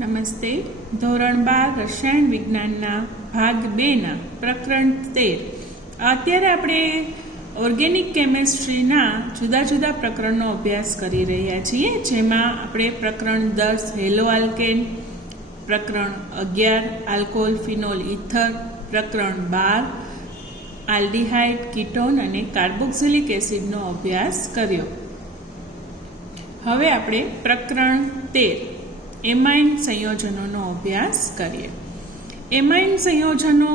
નમસ્તે. ધોરણ 12 રસાયણ વિજ્ઞાનના ભાગ 2ના પ્રકરણ 13. અત્યારે આપણે ઓર્ગેનિક કેમેસ્ટ્રીના જુદા જુદા પ્રકરણનો અભ્યાસ કરી રહ્યા છીએ, જેમાં આપણે પ્રકરણ 10 હેલો આલ્કેન, પ્રકરણ 11 આલ્કોહોલ ફિનોલ ઇથર, પ્રકરણ 12 આલ્ડીહાઇડ કીટોન અને કાર્બોક્સિલિક એસિડનો અભ્યાસ કર્યો. હવે આપણે પ્રકરણ 13 એમાઇન સંયોજનોનો અભ્યાસ કરીએ. એમાઇન સંયોજનો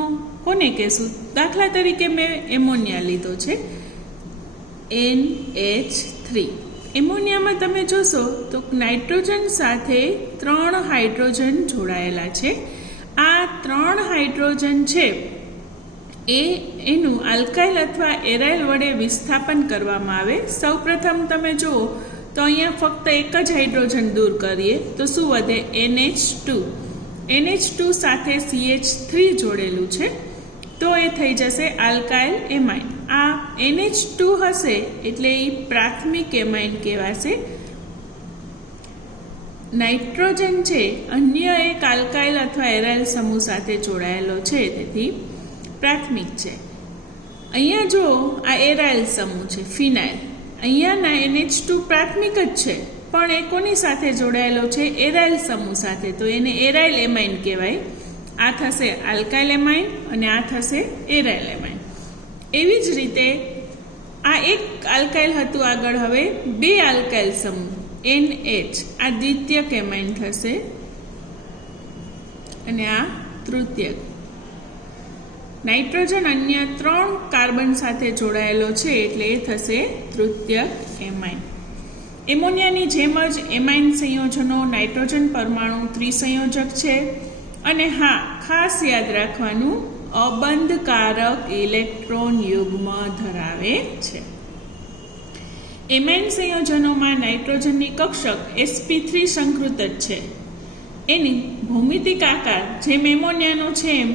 કોને કહેશું? દાખલા તરીકે મેં એમોનિયા લીધો છે, NH3. એમોનિયામાં તમે જોશો તો નાઇટ્રોજન સાથે 3 હાઇડ્રોજન જોડાયેલા છે. આ 3 હાઇડ્રોજન છે એનું આલ્કાઇલ અથવા એરાઇલ વડે વિસ્થાપન કરવામાં આવે. સૌપ્રથમ તમે જુઓ તો અહીંયા ફક્ત એક જ હાઇડ્રોજન દૂર કરીએ તો શું વધે? NH2. NH2 સાથે CH3 જોડેલું છે તો એ થઈ જશે આલ્કાઇલ એમાઇન. આ NH2 હશે એટલે એ પ્રાથમિક એમાઇન કહેવાશે. નાઇટ્રોજન છે અન્ય એક આલ્કાઇલ અથવા એરાઇલ સમૂહ સાથે જોડાયેલો છે, તેથી પ્રાથમિક છે. અહીંયા જો આ એરાઇલ સમૂહ છે ફિનાઇલ, અહીંયાના NH2 પ્રાથમિક જ છે, પણ એ કોની સાથે જોડાયેલો છે? એરાઇલ સમૂહ સાથે, તો એને એરાઇલ એમાઇન કહેવાય. આ થશે આલ્કાઇલ એમાઇન અને આ થશે એરાઇલ એમાઇન. એવી જ રીતે આ એક આલ્કાઇલ હતું આગળ, હવે 2 આલ્કાઇલ સમૂહ NH, આ દ્વિતીયક એમાઇન થશે અને આ તૃતીયક. નાઇટ્રોજન અન્ય 3 કાર્બન સાથે જોડાયેલો છે એટલે એ થશે તૃતીયક એમાઇન. એમોનિયાની જેમ જ એમાઇન સંયોજનો નાઇટ્રોજન પરમાણુ ત્રિસંયોજક છે અને હા, ખાસ યાદ રાખવાનું, અબંધકારક ઇલેક્ટ્રોન યુગ્મ ધરાવે છે. એમાઇન સંયોજનોમાં નાઇટ્રોજનની કક્ષક sp3 સંકૃત જ છે. એની ભૌમિતિક આકાર જેમ એમોનિયાનો છે એમ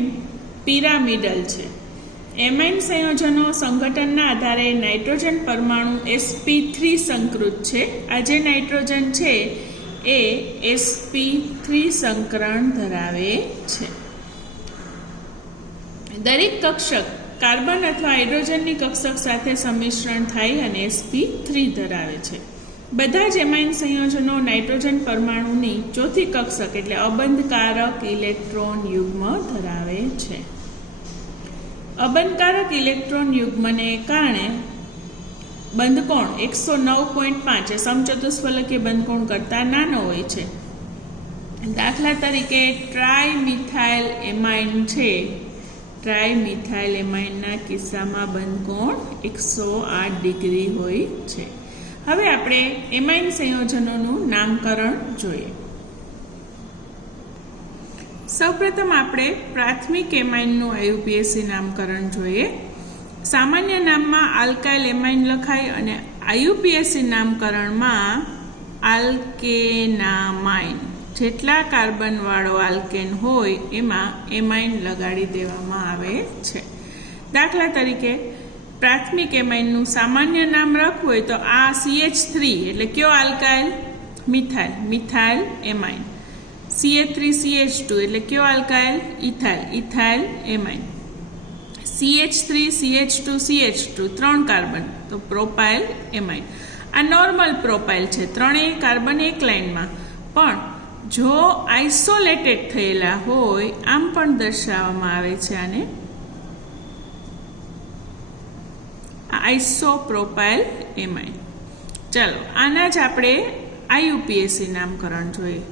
પિરામિડલ છે. એમાઇન સંયોજનો સંગઠનના આધારે નાઇટ્રોજન પરમાણુ sp3 સંકૃત છે. આ જે નાઇટ્રોજન છે એ sp3 સંકરણ ધરાવે છે. દરેક કક્ષક કાર્બન અથવા હાઇડ્રોજનની કક્ષક સાથે સંમિશ્રણ થાય અને sp3 ધરાવે છે. બધા જ એમાઇન સંયોજનો નાઇટ્રોજન પરમાણુની ચોથી કક્ષક એટલે અબંધકારક ઇલેક્ટ્રોન યુગ્મ ધરાવે છે. અબંધકારક ઇલેક્ટ્રોન યુગ્મને કારણે બંધકોણ 109.5 સમચતુષ્ફલકીય બંધકોણ કરતાં નાનો હોય છે. દાખલા તરીકે ટ્રાયમિથાઇલ એમાઇન છે, ટ્રાયમિથાઇલ એમાઇનના કિસ્સામાં બંધકોણ 108 ડિગ્રી હોય છે. હવે આપણે એમાઇન સંયોજનોનું નામકરણ જોઈએ. સૌપ્રથમ આપણે પ્રાથમિક એમાઇનનું IUPAC નામકરણ જોઈએ. સામાન્ય નામમાં આલ્કાઇલ એમાઇન લખાય અને IUPAC નામકરણમાં આલ્કેનામાઇન. જેટલા કાર્બનવાળો આલ્કેન હોય એમાં એમાઇન લગાડી દેવામાં આવે છે. દાખલા તરીકે પ્રાથમિક એમાઇનનું સામાન્ય નામ રાખવું હોય તો આ CH3 એટલે કયો alkyl? Methyl, methyl amine. CH3CH2 એટલે કયો alkyl? Ethyl, ethyl amine. CH3CH2CH2 3 carbon તો પ્રોપાઇલ એમાઇન. આ નોર્મલ પ્રોપાઇલ છે, ત્રણેય કાર્બન એક લાઇનમાં, પણ જો આઇસોલેટેડ થયેલા હોય આમ પણ દર્શાવવામાં આવે છે આને આઇસોપ્રોપાઇલ એમાઇન. ચાલો આના જ આપણે IUPAC નામકરણ જોઈએ.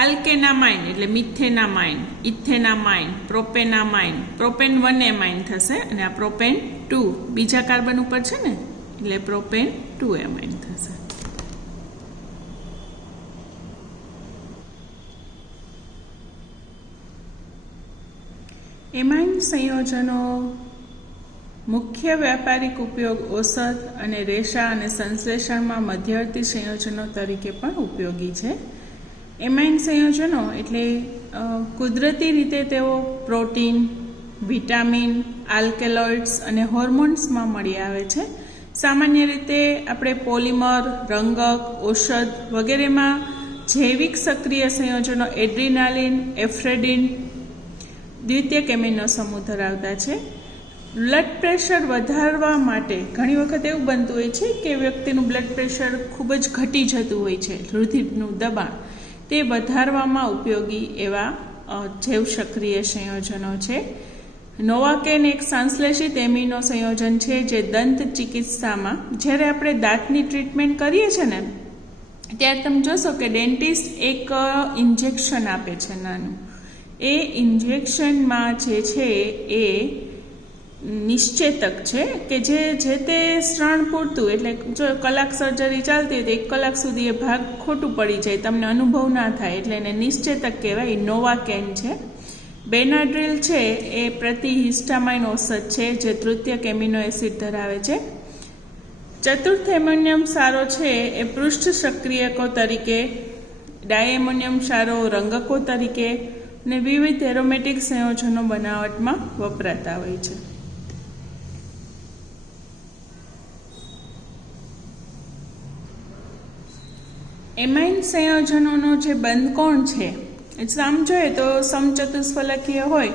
આલ્કેનામાઇન એટલે મિથેનામાઇન, ઇથેનામાઇન, પ્રોપેનામાઇન. પ્રોપેન 1 એમાઇન થશે અને આ પ્રોપેન 2 બીજા કાર્બન ઉપર છે ને એટલે પ્રોપેન 2 એમાઇન થશે. એમાઇન સંયોજનો મુખ્ય વ્યાપારિક ઉપયોગ ઔષધ અને રેશા અને સંશ્લેષણમાં મધ્યવર્તી સંયોજનો તરીકે પણ ઉપયોગી છે. એમાઇન સંયોજનો એટલે કુદરતી રીતે તેઓ પ્રોટીન, વિટામિન, આલ્કેલોઇડ્સ અને હોર્મોન્સમાં મળી આવે છે. સામાન્ય રીતે આપણે પોલિમર, રંગક, ઔષધ વગેરેમાં જૈવિક સક્રિય સંયોજનો એડ્રીનાલિન, એફ્રેડિન દ્વિતીયક એમિનો સમૂહ ધરાવતા છે. બ્લડ પ્રેશર વધારવા માટે ઘણી વખત એવું બનતું હોય છે કે વ્યક્તિનું બ્લડ પ્રેશર ખૂબ જ ઘટી જતું હોય છે, રુધિરનું દબાણ, તે વધારવામાં ઉપયોગી એવા જૈવ સક્રિય સંયોજનો છે. નોવાકેન એક સંશ્લેષિત એમિનો સંયોજન છે જે દંત ચિકિત્સામાં જ્યારે આપણે દાંતની ટ્રીટમેન્ટ કરીએ છીએ ને ત્યારે તમે જોશો કે ડેન્ટિસ્ટ એક ઇન્જેક્શન આપે છે નાનું. એ ઇન્જેક્શનમાં જે છે એ નિશ્ચેતક છે કે જે તે સ્ત્રાણ પૂરતું, એટલે જો કલાક સર્જરી ચાલતી હોય તો 1 કલાક સુધી એ ભાગ ખોટું પડી જાય, તમને અનુભવ ના થાય, એટલે એને નિશ્ચેતક કહેવાય. નોવાકેન છે. બેનાડ્રીલ છે એ પ્રતિહિસ્ટામાઇન ઔષધ છે જે તૃતીયક એમિનો એસિડ ધરાવે છે. ચતુર્થ એમોનિયમ ક્ષારો છે એ પૃષ્ઠ સક્રિયકો તરીકે, ડાયએમોનિયમ ક્ષારો રંગકો તરીકે અને વિવિધ એરોમેટિક સંયોજનો બનાવટમાં વપરાતા હોય છે. એમાઇન સંયોજનોનો જે બંધકોણ છે આમ જોઈએ તો સમચતુષ્ફલકીય હોય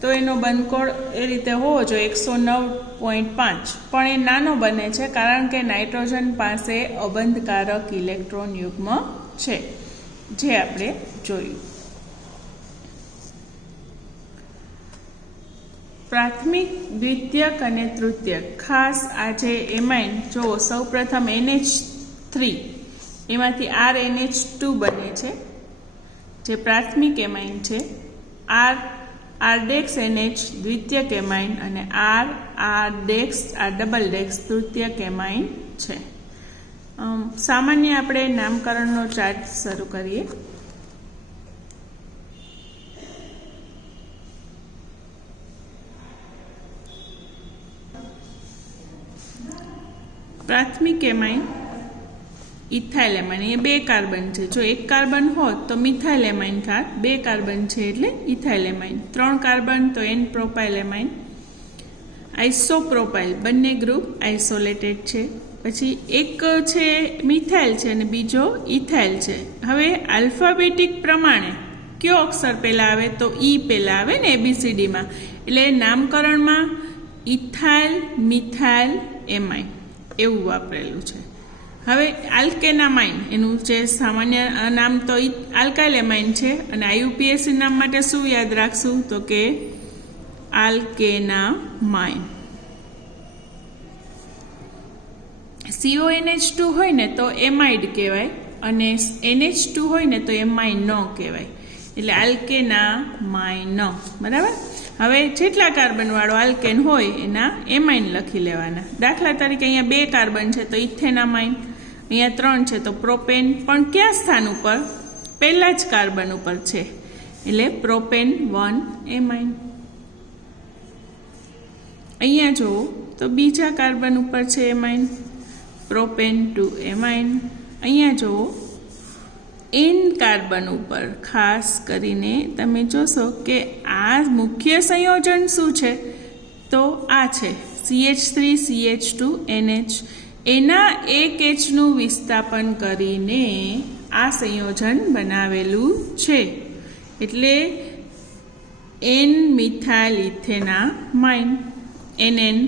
તો એનો બંધકોણ એ રીતે હોવો જોઈએ 109.5, પણ એ નાનો બને છે કારણ કે નાઇટ્રોજન પાસે અબંધકારક ઇલેક્ટ્રોન યુગ્મ છે, જે આપણે જોયું. પ્રાથમિક, દ્વિતીયક અને તૃતીયક, ખાસ આ જે એમાઇન જો સૌપ્રથમ NH3 એમાંથી RNH2 બને છે જે પ્રાથમિક એમાઇન છે. RDEX NH દ્વિતીયક એમાઇન અને RDEX તૃતીયક એમાઇન છે. સામાન્ય આપણે નામકરણનો ચાર્ટ શરૂ કરીએ. પ્રાથમિક એમાઇન ઇથાઇલ એમાઇન, એ 2 કાર્બન છે. જો 1 કાર્બન હોત તો મિથાઇલ એમાઇન થાત, 2 કાર્બન છે એટલે ઇથાઇલ એમાઇન. 3 કાર્બન તો N પ્રોપાઇલ એમાઇન. આઇસોપ્રોપાઇલ, બંને ગ્રુપ આઇસોલેટેડ છે. પછી એક છે મિથાઇલ છે અને બીજો ઇથાઇલ છે. હવે આલ્ફાબેટિક પ્રમાણે કયો અક્ષર પહેલા આવે તો E પહેલા આવે ને ABCDમાં, એટલે નામકરણમાં ઇથાઇલ મિથાઇલ એમાઇન એવું વાપરેલું છે. હવે આલ્કેનામાઇન, એનું જે સામાન્ય નામ તો આલ્કાઇલ એમાઇન છે અને IUPAC નામ માટે શું યાદ રાખશું તો કે આલ્કેનામાઇન. CONH2 હોય ને તો એમાઇડ કહેવાય અને NH2 હોય ને તો એમાઇન કહેવાય, એટલે આલ્કેનામાઇન. બરાબર. હવે જેટલા કાર્બનવાળો આલ્કેન હોય એના એમાઇન લખી લેવાના. દાખલા તરીકે અહીંયા 2 કાર્બન છે તો ઇથેનામાઇન, અહીંયા 3 છે તો પ્રોપેન, પણ ક્યાં સ્થાન ઉપર? પહેલા જ કાર્બન ઉપર છે એટલે પ્રોપેન 1 એમાઇન. અહીંયા જુઓ તો બીજા કાર્બન ઉપર છે એમાઇન, પ્રોપેન 2 એમાઇન. અહીંયા જુઓ N કાર્બન ઉપર ખાસ કરીને તમે જોશો કે આ મુખ્ય સંયોજન શું છે તો આ છે CH3CH2NH. એના એક Hનું વિસ્થાપન કરીને આ સંયોજન બનાવેલું છે, એટલે N મિથાઇલ ઇથેનામાઇન NN.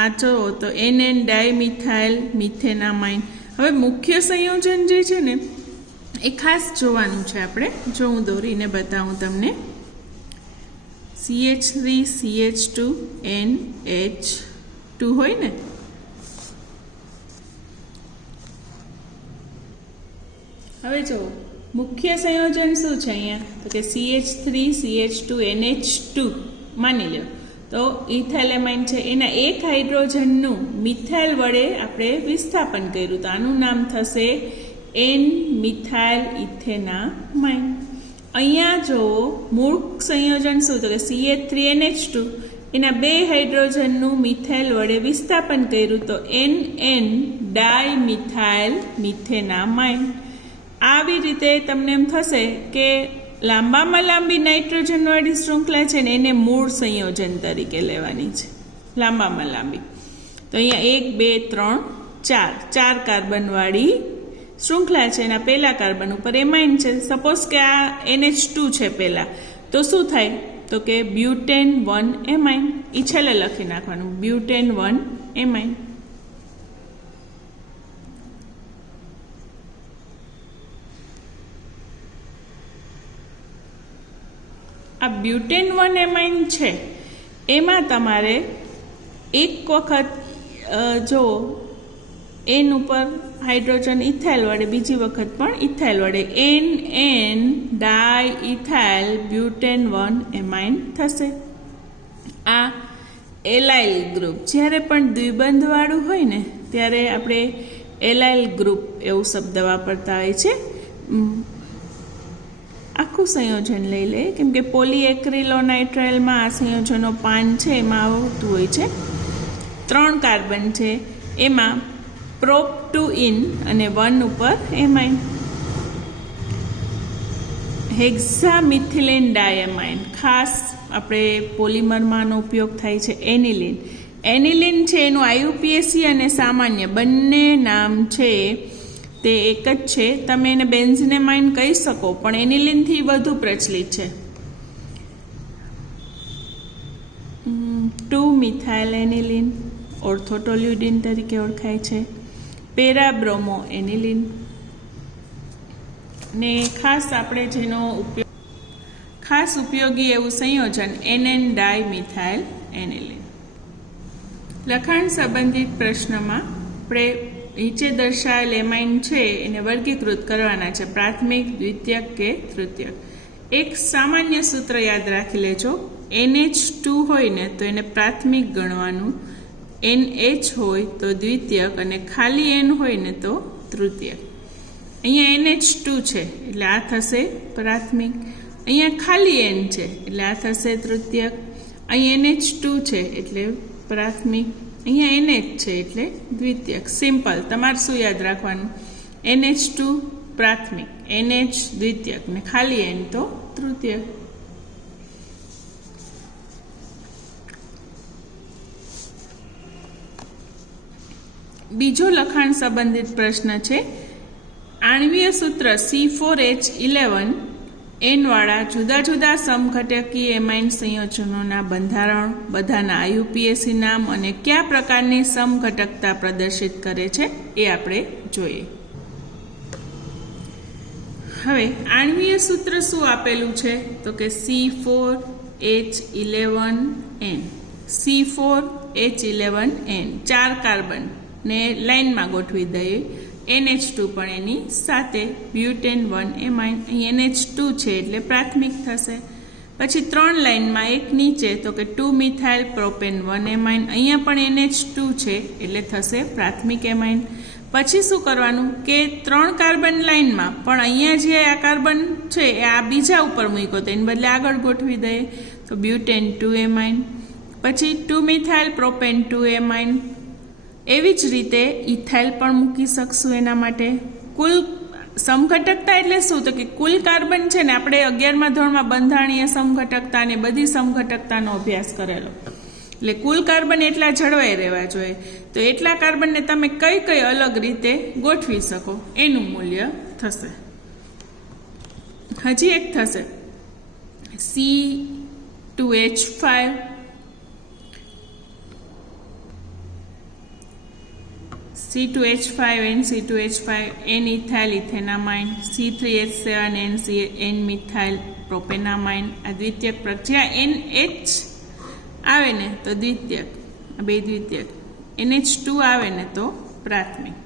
આ જો તો NN ડાયમિથાઇલ મિથેનામાઇન. હવે મુખ્ય સંયોજન જે છે ને એ ખાસ જોવાનું છે આપણે. જો હું દોરીને બતાવું તમને, CH3CH2NH2 હોય ને, હવે જો મુખ્ય સંયોજન શું છે અહીંયા તો કે CH3CH2NH2 માની લો તો ઇથાઇલ એમાઇન છે. એના એક હાઇડ્રોજનનું મિથાઇલ વડે આપણે વિસ્થાપન કર્યું તો આનું નામ થશે N મિથાઇલ ઇથેનામાઇન. અહીંયા જો મૂળ સંયોજન શું તો કે CH3NH2 એના 2 હાઇડ્રોજનનું મિથાઇલ વડે વિસ્થાપન કર્યું તો NN ડાયમિથાઇલ મિથેનામાઇન. આવી રીતે તમને એમ થશે કે લાંબામાં લાંબી નાઇટ્રોજનવાળી શૃંખલા છે ને એને મૂળ સંયોજન તરીકે લેવાની છે, લાંબામાં લાંબી. તો અહીંયા 1 2 3 4 કાર્બનવાળી શૃંખલા છે એના પહેલા કાર્બન ઉપર એમાઇન છે. સપોઝ કે આ NH2 છે પહેલા, તો શું થાય? તો કે બ્યુટેન 1 એમાઇન. એ છેલ્લે લખી નાખવાનું, બ્યુટેન 1 એમાઇન. આ બ્યુટેન 1 એમાઇન છે એમાં તમારે એક વખત જો એન ઉપર હાઇડ્રોજન ઇથાઇલ વડે, બીજી વખત પણ ઇથાઇલ વડે NN ડાય ઇથાઇલ બ્યુટેન 1 એમાઇન થશે. આ એલાઇલ ગ્રુપ જ્યારે પણ દ્વિબંધવાળું હોય ને ત્યારે આપણે એલાઇલ ગ્રુપ એવું શબ્દ વાપરતા હોય છે. આખું સંયોજન લઈ લે, કેમ કે પોલીએક્રિલોનાઇટ્રાઇલમાં આ સંયોજનો 5 છે એમાં આવતું હોય છે. 3 કાર્બન છે એમાં પ્રોપ 2 ઇન અને 1 ઉપર એમાઇન. હેક્ઝામિથિલિન ડાયમાઇન, ખાસ આપણે પોલિમરમાંનો ઉપયોગ થાય છે. એનિલિન, એનિલિન છે એનું IUPAC અને સામાન્ય બંને નામ છે તે એક જ છે. તમે એને બેન્ઝીનેમાઇન કહી શકો, પણ એનિલિનથી વધુ પ્રચલિત છે. 2-મિથાઇલ એનિલિન ઓર્થોટોલ્યુડિન તરીકે ઓળખાય છે. પેરાબ્રોમો એનિલિન ને ખાસ આપણે જેનો ખાસ ઉપયોગી એવું સંયોજન NN ડાયમિથાઇલ એનિલિન. લખાણ સંબંધિત પ્રશ્નમાં આપણે નીચે દર્શાવેલ એમાઇન છે એને વર્ગીકૃત કરવાના છે, પ્રાથમિક, દ્વિતીયક કે તૃતીયક. એક સામાન્ય સૂત્ર યાદ રાખી લેજો, NH2 હોય ને તો એને પ્રાથમિક ગણવાનું, NH હોય તો દ્વિતીયક અને ખાલી N હોય ને તો તૃતીયક. અહીંયા NH2 છે એટલે આ થશે પ્રાથમિક, અહીંયા ખાલી N છે એટલે આ થશે તૃતીયક, અહીં NH2 છે એટલે પ્રાથમિક, અહીંયા NH છે એટલે દ્વિતીયક. સિમ્પલ. તમારે શું યાદ રાખવાનું? NH2 પ્રાથમિક, NH દ્વિતીયક ને ખાલી N તો તૃતીયક. બીજો લખાણ સંબંધિત પ્રશ્ન છે, આણ્વીય સૂત્ર C4H11 N વાળા જુદા જુદા સમઘટકીય એમાઇન સંયોજનોના બંધારણ, બધાના IUPAC નામ અને કયા પ્રકારની સમઘટકતા પ્રદર્શિત કરે છે એ આપણે જોઈએ. હવે આણ્વીય સૂત્ર શું આપેલું છે? તો કે C4H11N. C4H11N 4 કાર્બન ને લાઇનમાં ગોઠવી દઈએ. NH2 પણ એની સાથે, બ્યુટેન 1 એમાઇન. અહીં NH2 છે એટલે પ્રાથમિક થશે. પછી 3 લાઇનમાં એક નીચે તો કે 2-મિથાઇલ પ્રોપેન 1 એમાઇન. અહીંયા પણ NH2 છે એટલે થશે પ્રાથમિક એમાઇન. પછી શું કરવાનું કે 3 કાર્બન લાઇનમાં પણ અહીંયા જે આ કાર્બન છે એ આ બીજા ઉપર મૂક્યો તો એને બદલે આગળ ગોઠવી દઈએ તો બ્યુટેન 2 એમાઇન. પછી 2-મિથાઇલ પ્રોપેન 2 એમાઇન. એવી જ રીતે ઇથાઇલ પણ મૂકી શકશું. એના માટે કુલ સમઘટકતા એટલે શું? તો કે કુલ કાર્બન છે ને, આપણે 11મા ધોરણમાં બંધારણીય સમઘટકતા અને બધી સમઘટકતાનો અભ્યાસ કરેલો, એટલે કુલ કાર્બન એટલા જળવાઈ રહેવા જોઈએ. તો એટલા કાર્બનને તમે કઈ કઈ અલગ રીતે ગોઠવી શકો એનું મૂલ્ય થશે. હજી એક થશે C2H5 C2H5 NC2H5 N-ethyl ઇથેનામાઇન. C3H7 N-મિથાઇલ પ્રોપેનામાઇન. આ દ્વિતીયક પ્રક્રિયા. NH આવે ને તો દ્વિતીયક, આ બે દ્વિતીયક. NH2 આવે ને તો પ્રાથમિક.